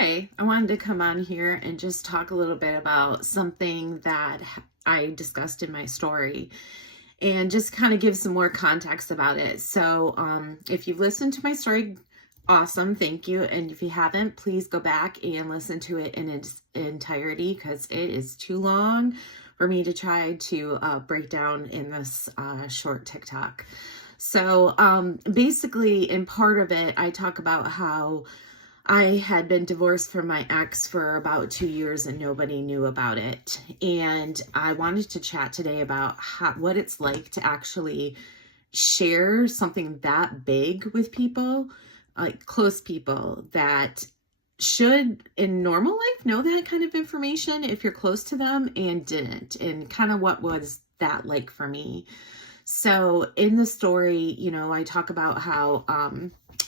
Hi, I wanted to come on here and just talk a little bit about something that I discussed in my story and just kind of give some more context about it. If you've listened to my story, awesome, thank you. And if you haven't, please go back and listen to it in its entirety because it is too long for me to try to break down in this short TikTok. Basically, in part of it, I talk about how I had been divorced from my ex for about 2 years and nobody knew about it. And I wanted to chat today about what it's like to actually share something that big with people, like close people that should in normal life know that kind of information if you're close to them and didn't. And kind of what was that like for me. So in the story, I talk about how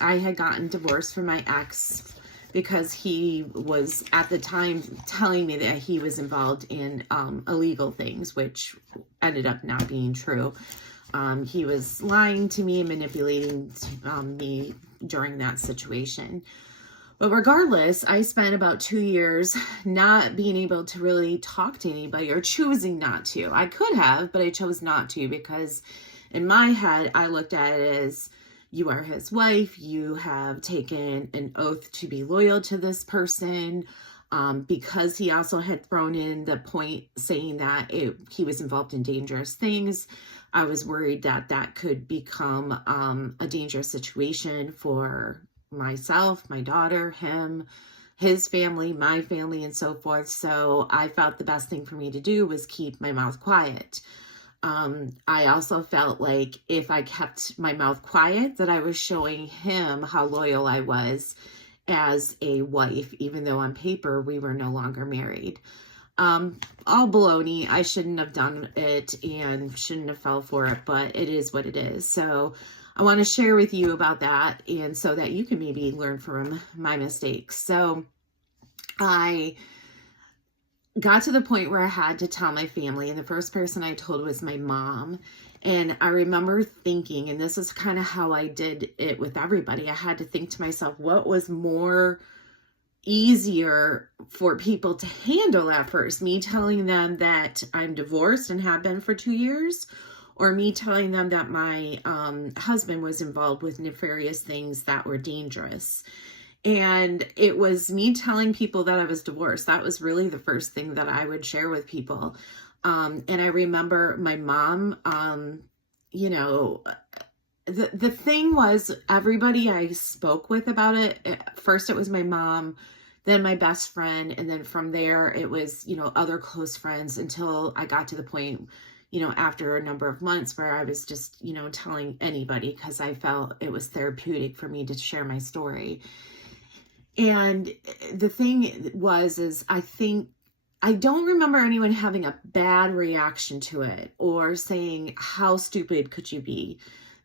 I had gotten divorced from my ex because he was at the time telling me that he was involved in illegal things, which ended up not being true. He was lying to me and manipulating me during that situation. But regardless, I spent about 2 years not being able to really talk to anybody or choosing not to. I could have, but I chose not to because in my head, I looked at it as you are his wife. You have taken an oath to be loyal to this person. Because he also had thrown in the point saying that he was involved in dangerous things. I was worried that that could become a dangerous situation for myself, my daughter, him, his family, my family, and so forth. So I felt the best thing for me to do was keep my mouth quiet. I also felt like if I kept my mouth quiet, that I was showing him how loyal I was as a wife, even though on paper we were no longer married. All baloney. I shouldn't have done it and shouldn't have fell for it, but it is what it is. So I want to share with you about that and so that you can maybe learn from my mistakes. So I got to the point where I had to tell my family, and the first person I told was my mom. And I remember thinking, and this is kind of how I did it with everybody, I had to think to myself, what was more easier for people to handle at first? Me telling them that I'm divorced and have been for 2 years, or me telling them that my husband was involved with nefarious things that were dangerous. And it was me telling people that I was divorced. That was really the first thing that I would share with people. And I remember my mom, the thing was everybody I spoke with about it. First it was my mom, then my best friend. And then from there it was, other close friends until I got to the point, after a number of months where I was just, telling anybody because I felt it was therapeutic for me to share my story. And the thing is I don't remember anyone having a bad reaction to it or saying, how stupid could you be?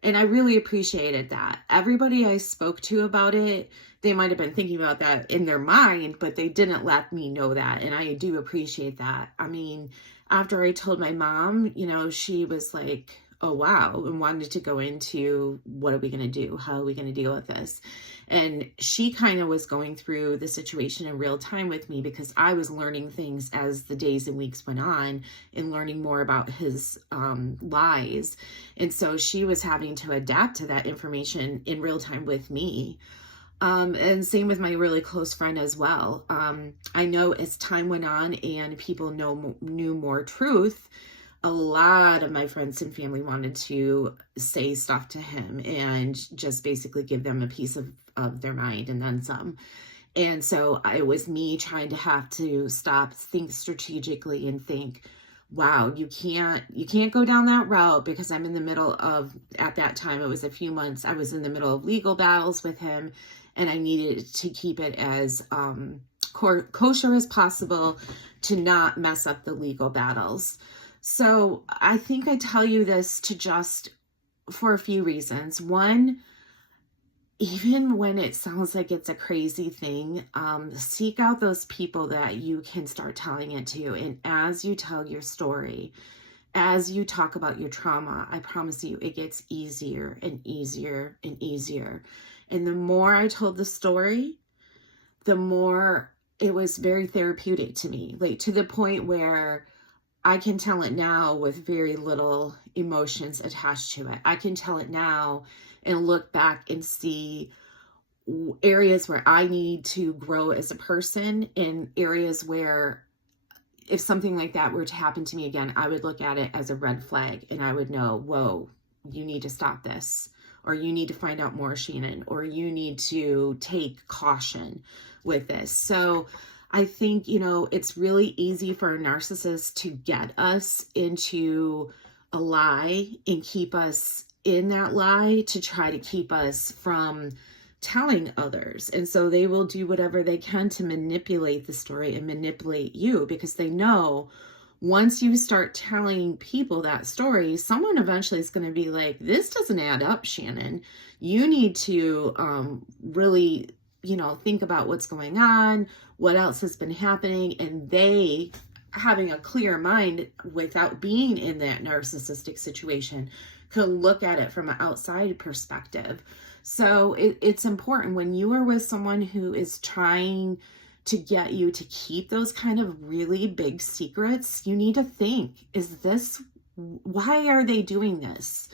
And I really appreciated that. Everybody I spoke to about it, they might have been thinking about that in their mind, but they didn't let me know that. And I do appreciate that. I mean, after I told my mom, she was like, oh, wow, and wanted to go into what are we going to do? How are we going to deal with this? And she kind of was going through the situation in real time with me because I was learning things as the days and weeks went on and learning more about his lies. And so she was having to adapt to that information in real time with me. And same with my really close friend as well. I know as time went on and people knew more truth, a lot of my friends and family wanted to say stuff to him and just basically give them a piece of their mind and then some. And so it was me trying to have to stop, think strategically and think, wow, you can't go down that route because I'm in the middle of, at that time, it was a few months, I was in the middle of legal battles with him and I needed to keep it as kosher as possible to not mess up the legal battles. So I think I tell you this for a few reasons. One, even when it sounds like it's a crazy thing, seek out those people that you can start telling it to. And as you tell your story, as you talk about your trauma, I promise you, it gets easier and easier and easier. And the more I told the story, the more it was very therapeutic to me, like to the point where I can tell it now with very little emotions attached to it. I can tell it now and look back and see areas where I need to grow as a person, and areas where if something like that were to happen to me again, I would look at it as a red flag and I would know, whoa, you need to stop this, or you need to find out more, Shannon, or you need to take caution with this. So I think, it's really easy for a narcissist to get us into a lie and keep us in that lie to try to keep us from telling others. And so they will do whatever they can to manipulate the story and manipulate you, because they know once you start telling people that story, someone eventually is going to be like, this doesn't add up, Shannon. You need to really, think about what's going on, what else has been happening. And they, having a clear mind without being in that narcissistic situation, can look at it from an outside perspective. So it's important when you are with someone who is trying to get you to keep those kind of really big secrets, you need to think, why are they doing this?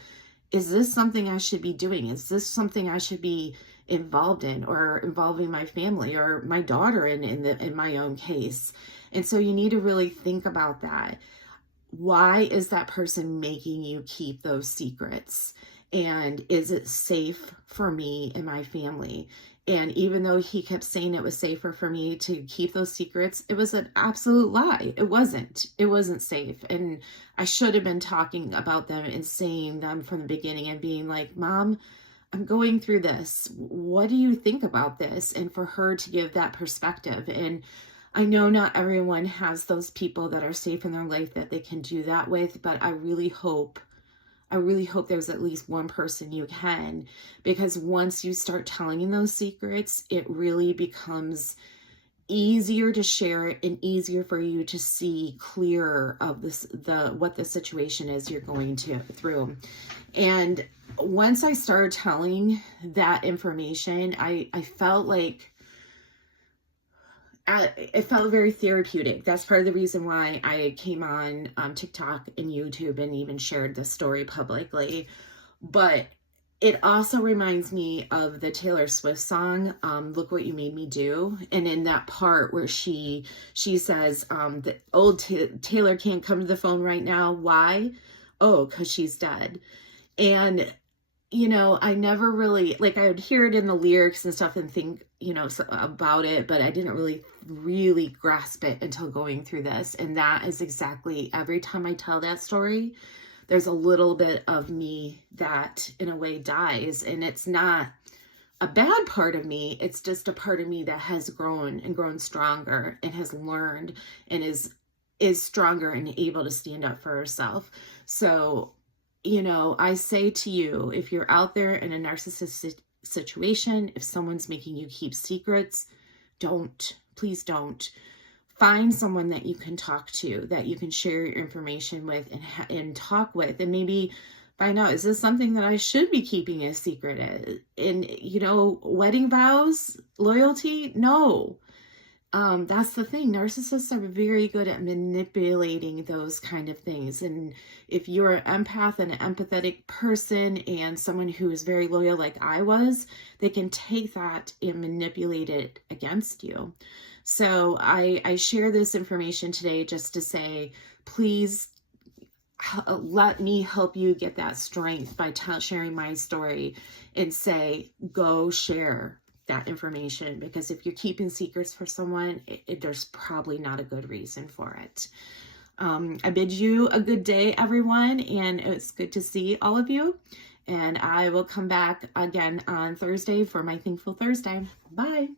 Is this something I should be doing? Is this something I should be involved in, or involving my family or my daughter in my own case? And so you need to really think about that. Why is that person making you keep those secrets? And is it safe for me and my family? And even though he kept saying it was safer for me to keep those secrets, it was an absolute lie. It wasn't safe. And I should have been talking about them and saying them from the beginning and being like, Mom, I'm going through this. What do you think about this? And for her to give that perspective. And I know not everyone has those people that are safe in their life that they can do that with, but I really hope there's at least one person you can, because once you start telling those secrets, it really becomes easier to share it and easier for you to see clearer of what the situation is you're going through. And once I started telling that information, I felt like it felt very therapeutic. That's part of the reason why I came on TikTok and YouTube and even shared the story publicly. But it also reminds me of the Taylor Swift song, Look What You Made Me Do. And in that part where she says, that old Taylor can't come to the phone right now. Why? Oh, because she's dead. And I never really, I would hear it in the lyrics and stuff and think, about it, but I didn't really grasp it until going through this. And that is exactly, every time I tell that story, there's a little bit of me that in a way dies. And it's not a bad part of me. It's just a part of me that has grown stronger and has learned and is stronger and able to stand up for herself. So, I say to you, if you're out there in a narcissistic situation, if someone's making you keep secrets, please don't. Find someone that you can talk to, that you can share your information with and talk with, and maybe find out, is this something that I should be keeping a secret? And, wedding vows, loyalty? No. That's the thing. Narcissists are very good at manipulating those kind of things. And if you're an empath and an empathetic person and someone who is very loyal like I was, they can take that and manipulate it against you. So I share this information today just to say, please let me help you get that strength by sharing my story, and say, go share that information, because if you're keeping secrets for someone, there's probably not a good reason for it. I bid you a good day, everyone, and it's good to see all of you. And I will come back again on Thursday for my Thankful Thursday. Bye.